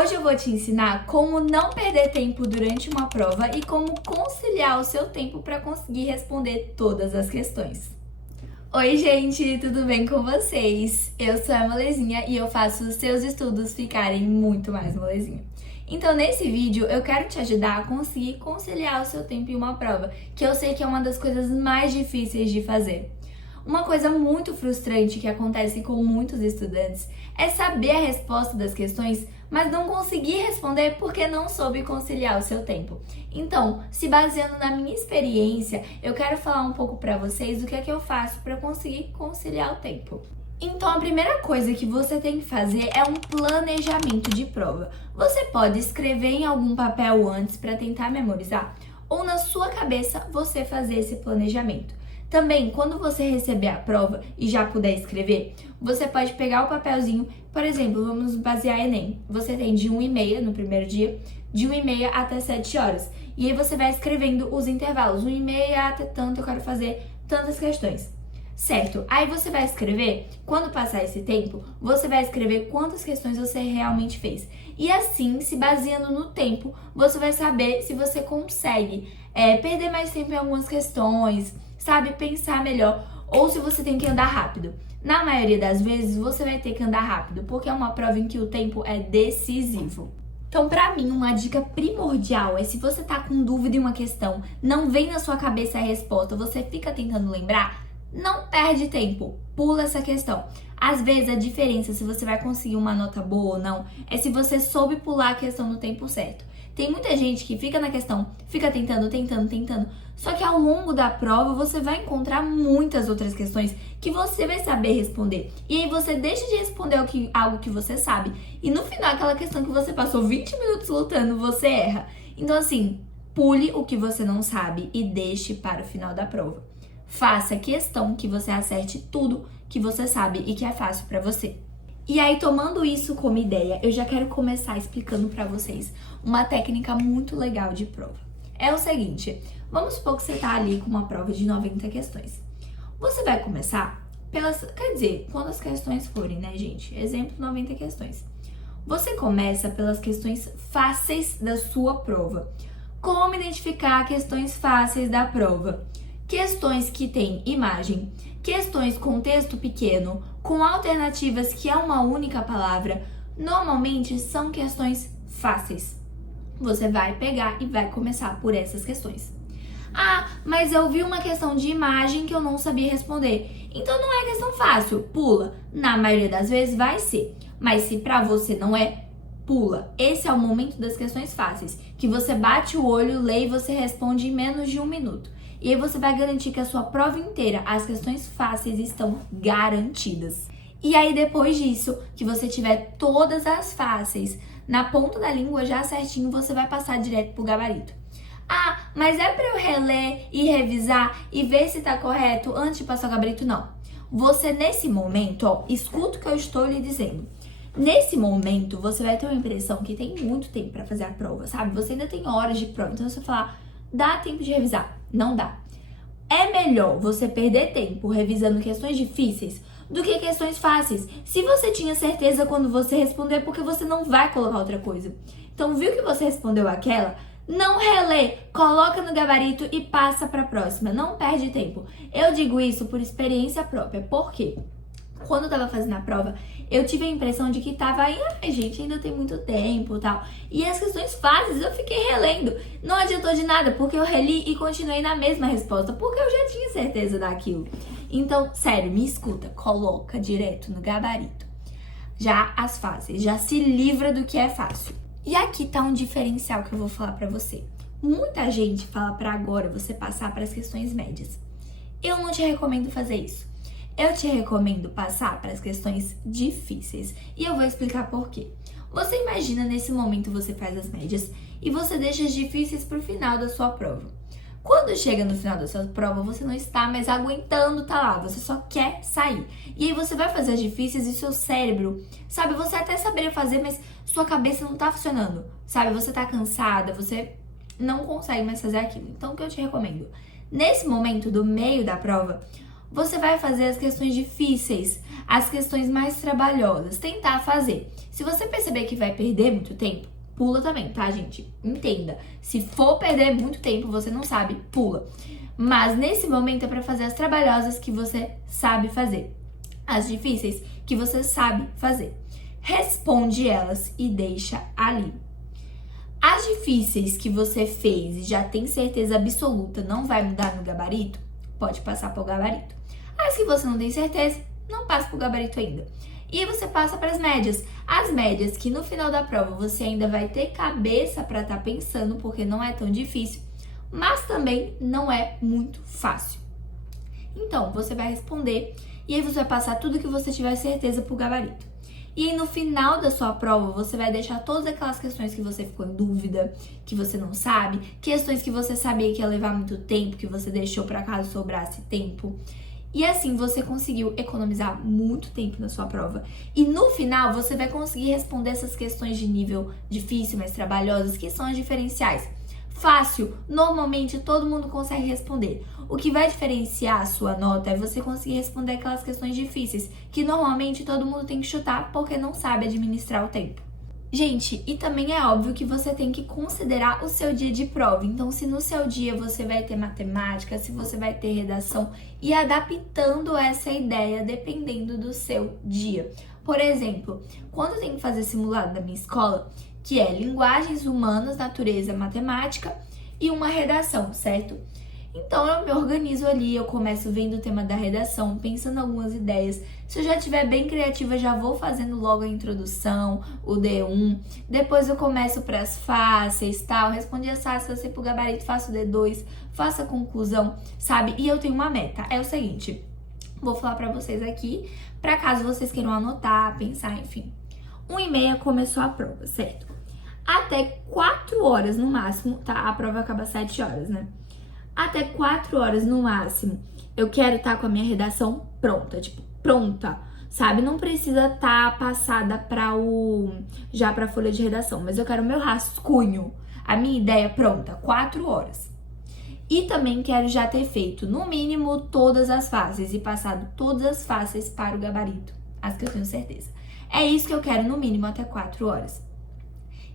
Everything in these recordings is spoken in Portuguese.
Hoje eu vou te ensinar como não perder tempo durante uma prova e como conciliar o seu tempo para conseguir responder todas as questões. Oi, gente, tudo bem com vocês? Eu sou a Molezinha e eu faço os seus estudos ficarem muito mais molezinha. Então, nesse vídeo, eu quero te ajudar a conseguir conciliar o seu tempo em uma prova, que eu sei que é uma das coisas mais difíceis de fazer. Uma coisa muito frustrante que acontece com muitos estudantes é saber a resposta das questões, mas não conseguir responder porque não soube conciliar o seu tempo. Então, se baseando na minha experiência, eu quero falar um pouco para vocês do que é que eu faço para conseguir conciliar o tempo. Então, a primeira coisa que você tem que fazer é um planejamento de prova. Você pode escrever em algum papel antes para tentar memorizar, ou na sua cabeça você fazer esse planejamento. Também, quando você receber a prova e já puder escrever, você pode pegar o papelzinho, por exemplo, vamos basear Enem. Você tem de 1h30 no primeiro dia, de 1h30 até 7 horas. E aí você vai escrevendo os intervalos, 1h30 até tanto, eu quero fazer tantas questões. Certo, aí você vai escrever, quando passar esse tempo, você vai escrever quantas questões você realmente fez. E assim, se baseando no tempo, você vai saber se você consegue perder mais tempo em algumas questões, sabe, pensar melhor, ou se você tem que andar rápido. Na maioria das vezes, você vai ter que andar rápido, porque é uma prova em que o tempo é decisivo. Então, pra mim, uma dica primordial é se você tá com dúvida em uma questão, não vem na sua cabeça a resposta, você fica tentando lembrar, não perde tempo, pula essa questão. Às vezes, a diferença se você vai conseguir uma nota boa ou não é se você soube pular a questão no tempo certo. Tem muita gente que fica na questão, fica tentando, só que ao longo da prova você vai encontrar muitas outras questões que você vai saber responder. E aí você deixa de responder algo que você sabe, e no final aquela questão que você passou 20 minutos lutando, você erra. Então assim, pule o que você não sabe e deixe para o final da prova. Faça questão que você acerte tudo que você sabe e que é fácil para você. E aí, tomando isso como ideia, eu já quero começar explicando para vocês uma técnica muito legal de prova. É o seguinte, vamos supor que você tá ali com uma prova de 90 questões. Você vai começar quando as questões forem, né, gente? Exemplo, 90 questões. Você começa pelas questões fáceis da sua prova. Como identificar questões fáceis da prova? Questões que têm imagem, questões com texto pequeno, com alternativas que é uma única palavra, normalmente são questões fáceis. Você vai pegar e vai começar por essas questões. Ah, mas eu vi uma questão de imagem que eu não sabia responder. Então não é questão fácil, pula. Na maioria das vezes vai ser, mas se pra você não é, pula. Esse é o momento das questões fáceis, que você bate o olho, lê e você responde em menos de 1 minuto. E aí você vai garantir que a sua prova inteira, as questões fáceis estão garantidas. E aí depois disso, que você tiver todas as fáceis na ponta da língua já certinho, você vai passar direto pro gabarito. Ah, mas é pra eu reler e revisar e ver se tá correto antes de passar o gabarito? Não. Você nesse momento, ó, escuta o que eu estou lhe dizendo. Nesse momento, você vai ter uma impressão que tem muito tempo pra fazer a prova, sabe? Você ainda tem horas de prova, então você vai falar, dá tempo de revisar. Não dá. É melhor você perder tempo revisando questões difíceis do que questões fáceis. Se você tinha certeza quando você responder, porque você não vai colocar outra coisa. Então, viu que você respondeu aquela? Não relê, coloca no gabarito e passa para a próxima. Não perde tempo. Eu digo isso por experiência própria. Por quê? Quando eu tava fazendo a prova, eu tive a impressão de que tava aí, gente, ainda tem muito tempo e tal. E as questões fáceis eu fiquei relendo. Não adiantou de nada, porque eu reli e continuei na mesma resposta, porque eu já tinha certeza daquilo. Então, sério, me escuta, coloca direto no gabarito. Já as fáceis, já se livra do que é fácil. E aqui tá um diferencial que eu vou falar pra você. Muita gente fala pra agora você passar para as questões médias. Eu não te recomendo fazer isso. Eu te recomendo passar para as questões difíceis e eu vou explicar por quê. Você imagina nesse momento você faz as médias e você deixa as difíceis para o final da sua prova. Quando chega no final da sua prova, você não está mais aguentando tá lá, você só quer sair. E aí você vai fazer as difíceis e seu cérebro, sabe, você até saberia fazer, mas sua cabeça não tá funcionando, sabe, você tá cansada, você não consegue mais fazer aquilo. Então o que eu te recomendo? Nesse momento do meio da prova, você vai fazer as questões difíceis, as questões mais trabalhosas, tentar fazer. Se você perceber que vai perder muito tempo, pula também, tá, gente? Entenda. Se for perder muito tempo, você não sabe, pula. Mas nesse momento é para fazer as trabalhosas que você sabe fazer. As difíceis que você sabe fazer. Responde elas e deixa ali. As difíceis que você fez e já tem certeza absoluta não vai mudar no gabarito, pode passar para o gabarito. As que você não tem certeza, não passa para o gabarito ainda. E aí você passa para as médias. As médias que no final da prova você ainda vai ter cabeça para estar pensando, porque não é tão difícil, mas também não é muito fácil. Então, você vai responder e aí você vai passar tudo que você tiver certeza para o gabarito. E aí no final da sua prova, você vai deixar todas aquelas questões que você ficou em dúvida, que você não sabe, questões que você sabia que ia levar muito tempo, que você deixou para caso sobrasse tempo. E assim você conseguiu economizar muito tempo na sua prova. E no final você vai conseguir responder essas questões de nível difícil, mais trabalhosas, que são as diferenciais. Fácil, normalmente todo mundo consegue responder. O que vai diferenciar a sua nota é você conseguir responder aquelas questões difíceis, que normalmente todo mundo tem que chutar porque não sabe administrar o tempo. Gente, e também é óbvio que você tem que considerar o seu dia de prova. Então, se no seu dia você vai ter matemática, se você vai ter redação, e adaptando essa ideia dependendo do seu dia. Por exemplo, quando eu tenho que fazer simulado da minha escola, que é linguagens humanas, natureza, matemática e uma redação, certo? Então eu me organizo ali, eu começo vendo o tema da redação, pensando em algumas ideias. Se eu já estiver bem criativa, já vou fazendo logo a introdução, o D1. Depois eu começo para as fáceis, tal. Respondi as fáceis, você pro gabarito, faço o D2, faço a conclusão, sabe? E eu tenho uma meta, é o seguinte, vou falar para vocês aqui, para caso vocês queiram anotar, pensar, enfim. 1h30 começou a prova, certo? Até 4 horas no máximo, tá? A prova acaba às 7 horas, né? Até 4 horas no máximo, eu quero estar com a minha redação pronta, tipo, pronta, sabe? Não precisa estar passada já pra folha de redação, mas eu quero o meu rascunho, a minha ideia pronta, 4 horas. E também quero já ter feito, no mínimo, todas as faces e passado todas as faces para o gabarito, as que eu tenho certeza. É isso que eu quero, no mínimo, até 4 horas.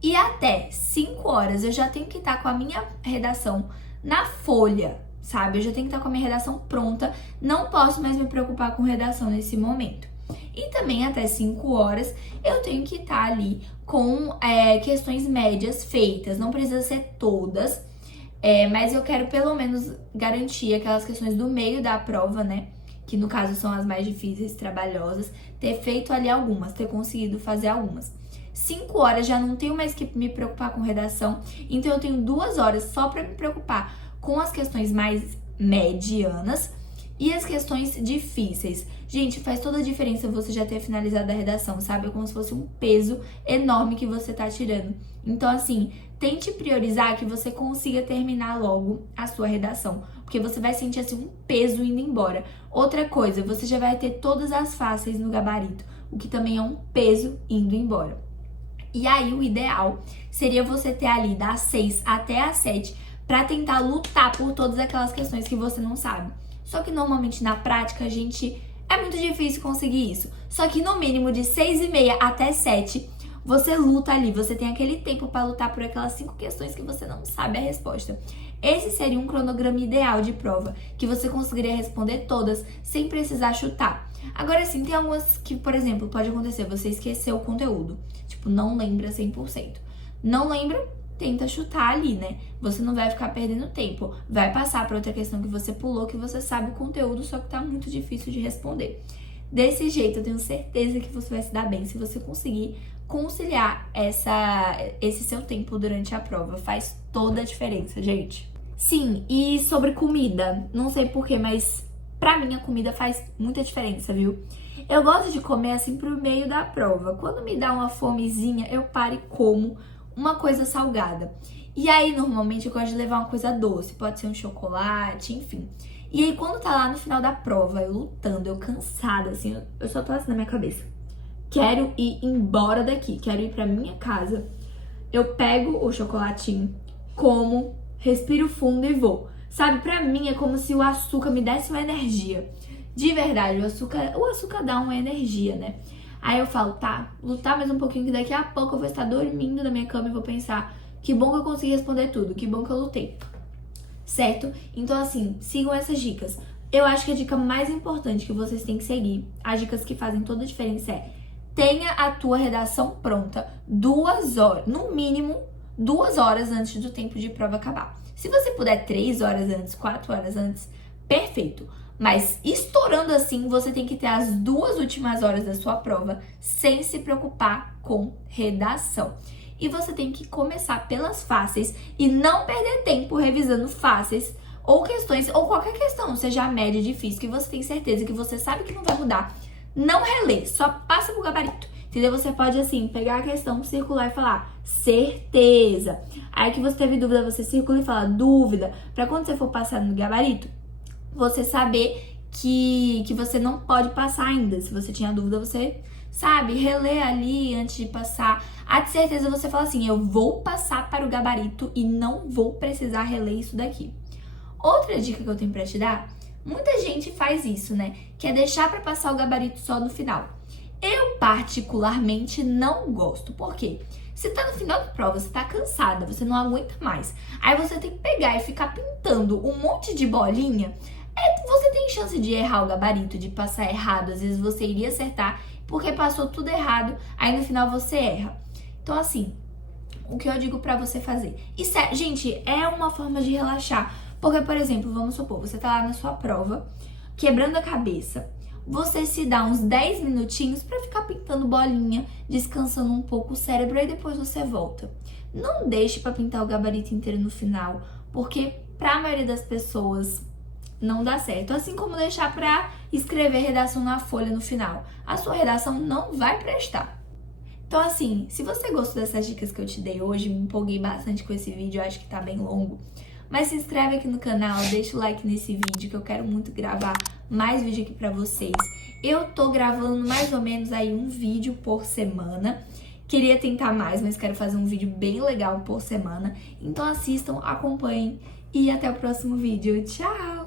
E até 5 horas eu já tenho que estar com a minha redação na folha, sabe? Eu já tenho que estar com a minha redação pronta, não posso mais me preocupar com redação nesse momento. E também até 5 horas eu tenho que estar ali com questões médias feitas, não precisa ser todas, mas eu quero pelo menos garantir aquelas questões do meio da prova, né? Que no caso são as mais difíceis, trabalhosas, ter feito ali algumas, ter conseguido fazer algumas. 5 horas já não tenho mais que me preocupar com redação, então eu tenho 2 horas só para me preocupar com as questões mais medianas e as questões difíceis. Gente, faz toda a diferença você já ter finalizado a redação, sabe? É como se fosse um peso enorme que você tá tirando. Então, assim, tente priorizar que você consiga terminar logo a sua redação, porque você vai sentir, assim, um peso indo embora. Outra coisa, você já vai ter todas as fáceis no gabarito, o que também é um peso indo embora. E aí, o ideal seria você ter ali das 6 até as 7 para tentar lutar por todas aquelas questões que você não sabe. Só que normalmente na prática, gente, é muito difícil conseguir isso. Só que no mínimo de 6h30 até 7, você luta ali, você tem aquele tempo para lutar por aquelas 5 questões que você não sabe a resposta. Esse seria um cronograma ideal de prova, que você conseguiria responder todas sem precisar chutar. Agora sim, tem algumas que, por exemplo, pode acontecer, você esqueceu o conteúdo, tipo, não lembra 100%. Não lembra? Tenta chutar ali, né? Você não vai ficar perdendo tempo. Vai passar para outra questão que você pulou, que você sabe o conteúdo, só que tá muito difícil de responder. Desse jeito, eu tenho certeza que você vai se dar bem se você conseguir conciliar esse seu tempo durante a prova. Faz toda a diferença, gente. Sim, e sobre comida, não sei porquê, mas pra mim a comida faz muita diferença, viu? Eu gosto de comer assim pro meio da prova. Quando me dá uma fomezinha, eu paro e como uma coisa salgada. E aí, normalmente, eu gosto de levar uma coisa doce. Pode ser um chocolate, enfim. E aí, quando tá lá no final da prova, eu lutando, eu cansada, assim, eu só tô assim na minha cabeça. Quero ir embora daqui, quero ir pra minha casa. Eu pego o chocolatinho, como, respiro fundo e vou. Sabe, pra mim é como se o açúcar me desse uma energia. de verdade, o açúcar dá uma energia, né? Aí eu falo, tá, lutar mais um pouquinho que daqui a pouco eu vou estar dormindo na minha cama e vou pensar, que bom que eu consegui responder tudo, que bom que eu lutei. Certo? Então assim, sigam essas dicas. Eu acho que a dica mais importante que vocês têm que seguir, as dicas que fazem toda a diferença tenha a tua redação pronta 2 horas, no mínimo 2 horas antes do tempo de prova acabar. Se você puder 3 horas antes, 4 horas antes, perfeito. Mas estourando assim, você tem que ter as 2 últimas horas da sua prova sem se preocupar com redação. E você tem que começar pelas fáceis e não perder tempo revisando fáceis ou questões, ou qualquer questão, seja a média difícil, que você tem certeza que você sabe que não vai mudar. Não relê, só passa pro gabarito, entendeu? Você pode, assim, pegar a questão, circular e falar certeza. Aí que você teve dúvida, você circula e fala dúvida, pra quando você for passar no gabarito, você saber que você não pode passar ainda. Se você tinha dúvida, você sabe, relê ali antes de passar. A de certeza você fala assim, eu vou passar para o gabarito e não vou precisar reler isso daqui. Outra dica que eu tenho pra te dar, muita gente faz isso, né? Que é deixar pra passar o gabarito só no final. Eu particularmente não gosto. Por quê? Você tá no final da prova, você tá cansada, você não aguenta mais. Aí você tem que pegar e ficar pintando um monte de bolinha. Você tem chance de errar o gabarito, de passar errado. Às vezes você iria acertar porque passou tudo errado, aí no final você erra. Então assim, o que eu digo pra você fazer? Isso é, gente, é uma forma de relaxar. Porque, por exemplo, vamos supor, você tá lá na sua prova, quebrando a cabeça. Você se dá uns 10 minutinhos pra ficar pintando bolinha, descansando um pouco o cérebro, e depois você volta. Não deixe pra pintar o gabarito inteiro no final, porque pra maioria das pessoas não dá certo. Assim como deixar pra escrever redação na folha no final. A sua redação não vai prestar. Então assim, se você gostou dessas dicas que eu te dei hoje, me empolguei bastante com esse vídeo, eu acho que tá bem longo. Mas se inscreve aqui no canal, deixa o like nesse vídeo, que eu quero muito gravar mais vídeo aqui pra vocês. Eu tô gravando mais ou menos aí um vídeo por semana. Queria tentar mais, mas quero fazer um vídeo bem legal por semana. Então assistam, acompanhem e até o próximo vídeo. Tchau!